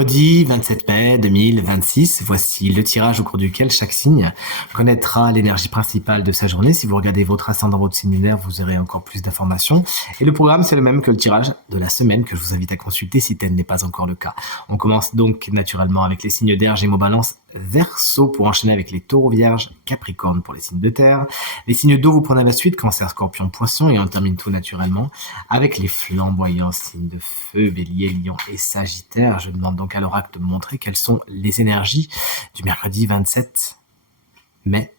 Mercredi 27 mai 2026, voici le tirage au cours duquel chaque signe connaîtra l'énergie principale de sa journée. Si vous regardez votre ascendant, votre signe lunaire, vous aurez encore plus d'informations. Et le programme, c'est le même que le tirage de la semaine que je vous invite à consulter si tel n'est pas encore le cas. On commence donc naturellement avec les signes d'air, Gémeaux, Balance, Verseau pour enchaîner avec les Taureaux, Vierge, Capricorne pour les signes de terre. Les signes d'eau, vous prenez la suite, Cancer, Scorpion, Poisson, et on termine tout naturellement avec les flamboyants signes de feu, Bélier, Lion et Sagittaire. Je demande donc à l'oracle de me montrer quelles sont les énergies du mercredi 27 mai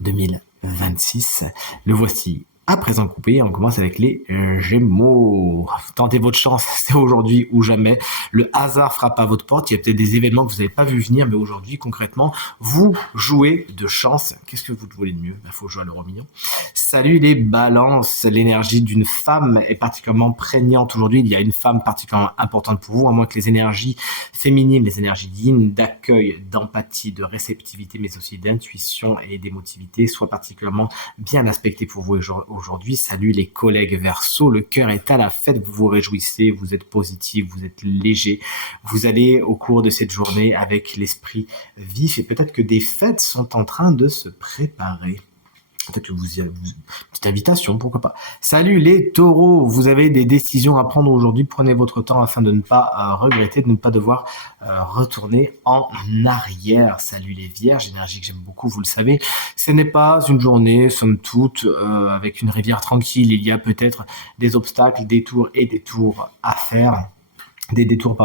2026. Le voici à présent coupé. On commence avec les Gémeaux. Tentez votre chance, c'est aujourd'hui ou jamais. Le hasard frappe à votre porte. Il y a peut-être des événements que vous n'avez pas vu venir, mais aujourd'hui, concrètement, vous jouez de chance. Qu'est-ce que vous voulez de mieux? Il faut jouer à l'euro million. Salut les balances. L'énergie d'une femme est particulièrement prégnante aujourd'hui. Il y a une femme particulièrement importante pour vous, à moins que les énergies féminines, les énergies yin, d'accueil, d'empathie, de réceptivité, mais aussi d'intuition et d'émotivité soient particulièrement bien aspectées pour vous aujourd'hui. Salut les collègues Verseau, le cœur est à la fête, vous vous réjouissez, vous êtes positif, vous êtes léger, vous allez au cours de cette journée avec l'esprit vif et peut-être que des fêtes sont en train de se préparer. Peut-être que vous y avez une petite invitation, pourquoi pas. Salut les taureaux, vous avez des décisions à prendre aujourd'hui. Prenez votre temps afin de ne pas regretter, de ne pas devoir retourner en arrière. Salut les vierges, énergie que j'aime beaucoup, vous le savez. Ce n'est pas une journée, somme toute, avec une rivière tranquille. Il y a peut-être des obstacles, des tours et des tours à faire. Des détours,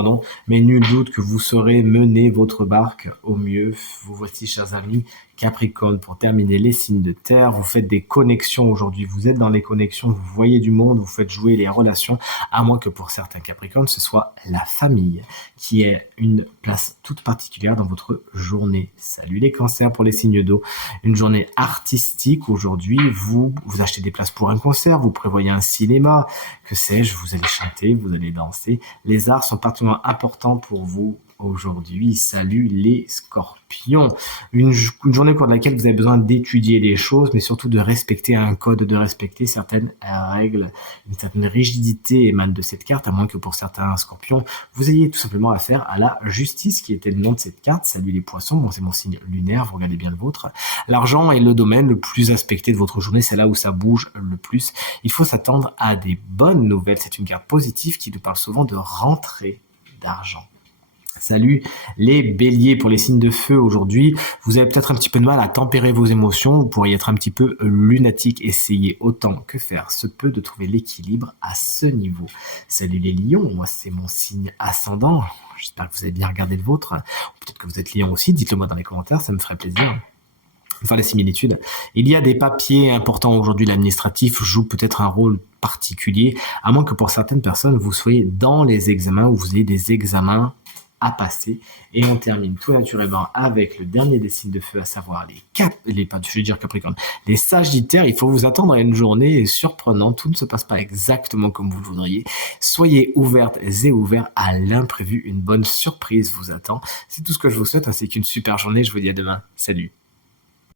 mais nul doute que vous saurez mener votre barque au mieux. Vous voici, chers amis, Capricorne, pour terminer les signes de terre. Vous faites des connexions aujourd'hui, vous êtes dans les connexions, vous voyez du monde, vous faites jouer les relations, à moins que pour certains Capricornes, ce soit la famille qui ait une place toute particulière dans votre journée. Salut les cancers pour les signes d'eau. Une journée artistique aujourd'hui, vous achetez des places pour un concert, vous prévoyez un cinéma, que sais-je, vous allez chanter, vous allez danser. Les arts sont particulièrement importants pour vous aujourd'hui. Salut les scorpions. Une journée au cours de laquelle vous avez besoin d'étudier les choses, mais surtout de respecter un code, de respecter certaines règles. Une certaine rigidité émane de cette carte, à moins que pour certains scorpions, vous ayez tout simplement affaire à la justice, qui était le nom de cette carte. Salut les poissons. Bon, c'est mon signe lunaire, vous regardez bien le vôtre. L'argent est le domaine le plus aspecté de votre journée, c'est là où ça bouge le plus. Il faut s'attendre à des bonnes nouvelles. C'est une carte positive qui nous parle souvent de rentrée d'argent. Salut les béliers pour les signes de feu aujourd'hui. Vous avez peut-être un petit peu de mal à tempérer vos émotions. Vous pourriez être un petit peu lunatique. Essayez autant que faire se peut de trouver l'équilibre à ce niveau. Salut les lions. Moi, c'est mon signe ascendant. J'espère que vous avez bien regardé le vôtre. Peut-être que vous êtes lion aussi. Dites-le moi dans les commentaires. Ça me ferait plaisir. Enfin, les similitudes. Il y a des papiers importants aujourd'hui. L'administratif joue peut-être un rôle particulier, à moins que pour certaines personnes, vous soyez dans les examens ou vous ayez des examens à passer. Et on termine tout naturellement avec le dernier des signes de feu, à savoir les Sagittaires. Il faut vous attendre à une journée surprenante. Tout ne se passe pas exactement comme vous le voudriez. Soyez ouvertes et ouverts à l'imprévu. Une bonne surprise vous attend. C'est tout ce que je vous souhaite, ainsi qu'une super journée. Je vous dis à demain. Salut.